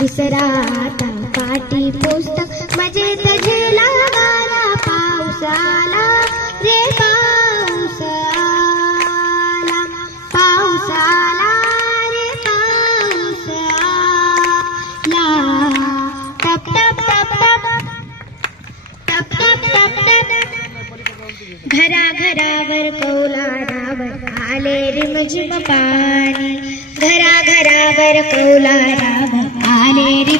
विसरा आता पाटी पुस्तक मजेत झेला गारा पाऊस रे पाऊस आला पाऊस रे पाऊस टप टप टप टप. टप टप टप टप. घरा घरावर कौलारावर आले रिमझिम पाणी. घरा घरावर कौलारावर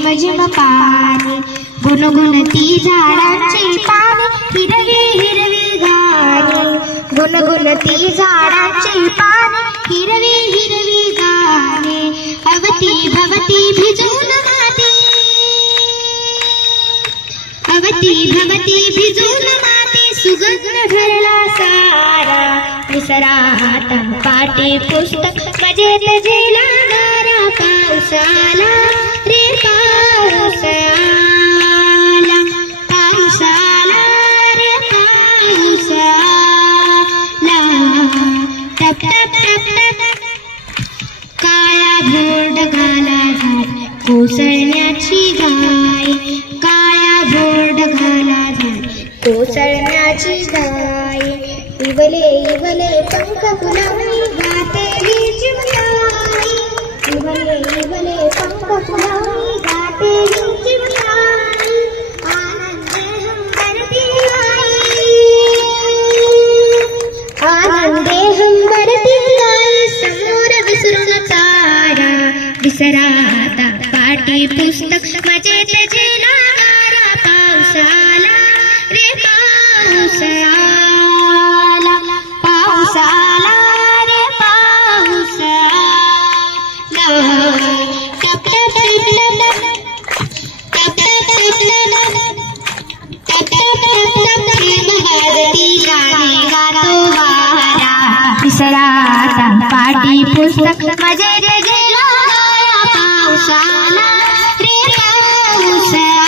आले रिमझिम पाणी गुणगुणती झाडांची पाने हिरवी हिरवी गाणी. गुणगुणती झाडांची पाने हिरवी हिरवी गाणी. अवती भवती भिजून माती. अवती भवती भिजून माती सुगंध भरला सारा. विसरा आता पाटे पुस्तक मजेत झेला पावसाला टप टप घाला झाड कोसळण्याची गाय. काळ्या भोर्ड घाला झाड कोसळण्याची गाय. इवले इवले पंख फुलवणी गाते चिमणाई इवले इवले पंख फुलवणी विसराता पुस्तक मज़े त्याचे नागारा पुस्तक मज़े त्याचे Usana, Rita Usana.